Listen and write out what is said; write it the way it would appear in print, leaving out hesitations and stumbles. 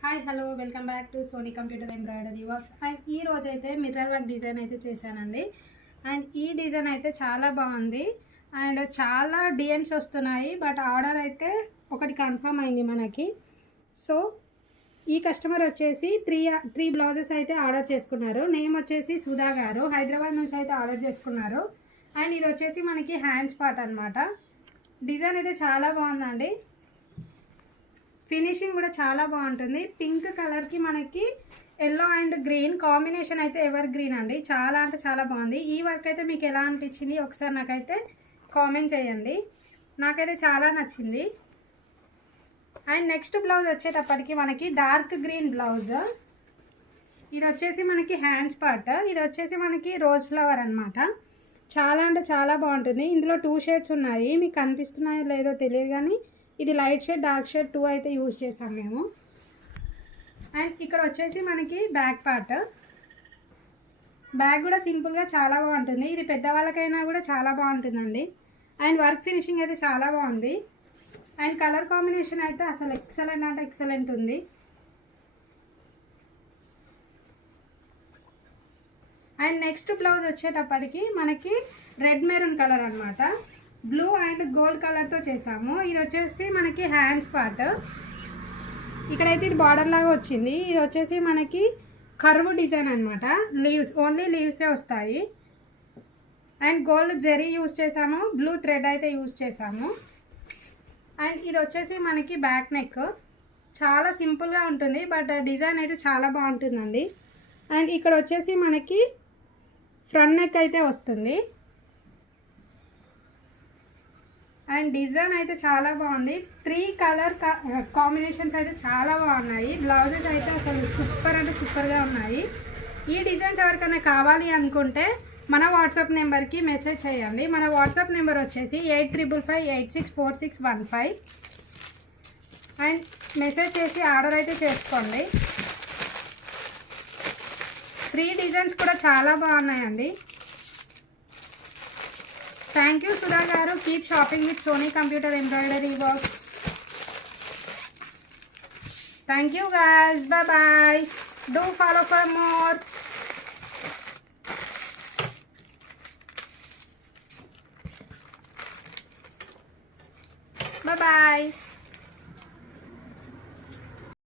Hi hello welcome back to Sony computer embroidery works. And ఈ రోజు అయితే mirror work design అయితే చేశానండి. అండ్ ఈ డిజైన్ అయితే చాలా బాగుంది అండ్ చాలా డిఎమ్స్ వస్తున్నాయి. బట్ ఆర్డర్ అయితే ఒకటి కన్ఫర్మ్ అయింది మనకి. సో ఈ కస్టమర్ వచ్చేసి త్రీ బ్లౌజెస్ అయితే ఆర్డర్ చేసుకున్నారు. నేమ్ వచ్చేసి సుధా గారు, హైదరాబాద్ నుంచి అయితే ఆర్డర్ చేసుకున్నారు. అండ్ ఇది వచ్చేసి మనకి హ్యాండ్స్ పార్ట్ అనమాట. డిజైన్ అయితే చాలా బాగుందండి. ఫినిషింగ్ కూడా చాలా బాగుంటుంది. పింక్ కలర్కి మనకి ఎల్లో అండ్ గ్రీన్ కాంబినేషన్ అయితే ఎవర్ గ్రీన్ అండి. చాలా అంటే చాలా బాగుంది. ఈ వర్క్ అయితే మీకు ఎలా అనిపించింది ఒకసారి నాకైతే కామెంట్ చేయండి. నాకైతే చాలా నచ్చింది. అండ్ నెక్స్ట్ బ్లౌజ్ వచ్చేటప్పటికి మనకి డార్క్ గ్రీన్ బ్లౌజ్. ఇది వచ్చేసి మనకి హ్యాండ్స్ పార్ట్. ఇది వచ్చేసి మనకి రోజ్ ఫ్లవర్ అనమాట. చాలా అంటే చాలా బాగుంటుంది. ఇందులో 2 షేడ్స్ ఉన్నాయి. మీకు కనిపిస్తున్నాయో లేదో తెలియదు కానీ ఇది లైట్ షేడ్ డార్క్ షేడ్ 2 అయితే యూజ్ చేసాం మేము. అండ్ ఇక్కడ వచ్చేసి మనకి బ్యాక్ పార్ట్. బ్యాగ్ కూడా సింపుల్గా చాలా బాగుంటుంది. ఇది పెద్దవాళ్ళకైనా కూడా చాలా బాగుంటుందండి. అండ్ వర్క్ ఫినిషింగ్ అయితే చాలా బాగుంది. అండ్ కలర్ కాంబినేషన్ అయితే అసలు ఎక్సలెంట్ అంటే ఎక్సలెంట్ ఉంది. అండ్ నెక్స్ట్ బ్లౌజ్ వచ్చేటప్పటికి మనకి రెడ్ మెరూన్ కలర్ అనమాట. బ్లూ అండ్ గోల్డ్ కలర్తో చేసాము. ఇది వచ్చేసి మనకి హ్యాండ్స్ పార్ట్. ఇక్కడైతే ఇది బార్డర్ లాగా వచ్చింది. ఇది వచ్చేసి మనకి కర్వ్ డిజైన్ అనమాట. లీవ్స్ ఓన్లీ లీవ్సే వస్తాయి. అండ్ గోల్డ్ జెరీ యూజ్ చేసాము, బ్లూ థ్రెడ్ అయితే యూజ్ చేసాము. అండ్ ఇది వచ్చేసి మనకి బ్యాక్ నెక్. చాలా సింపుల్గా ఉంటుంది బట్ డిజైన్ అయితే చాలా బాగుంటుందండి. అండ్ ఇక్కడ వచ్చేసి మనకి ఫ్రంట్ నెక్ అయితే వస్తుంది. అండ్ డిజైన్ అయితే చాలా బాగుంది. 3 కలర్ కాంబినేషన్స్ అయితే చాలా బాగున్నాయి. బ్లౌజెస్ అయితే అసలు సూపర్ అంటే సూపర్గా ఉన్నాయి. ఈ డిజైన్స్ ఎవరికైనా కావాలి అనుకుంటే మన వాట్సాప్ నెంబర్కి మెసేజ్ చేయండి. మన వాట్సాప్ నెంబర్ వచ్చేసి 8555864615. అండ్ మెసేజ్ చేసి ఆర్డర్ అయితే చేసుకోండి. 3 డిజైన్స్ కూడా చాలా బాగున్నాయండి. Thank you Sudha garu. Keep shopping with Sony Computer Embroidery Works. Thank you guys. Bye bye. Do follow for more. Bye bye.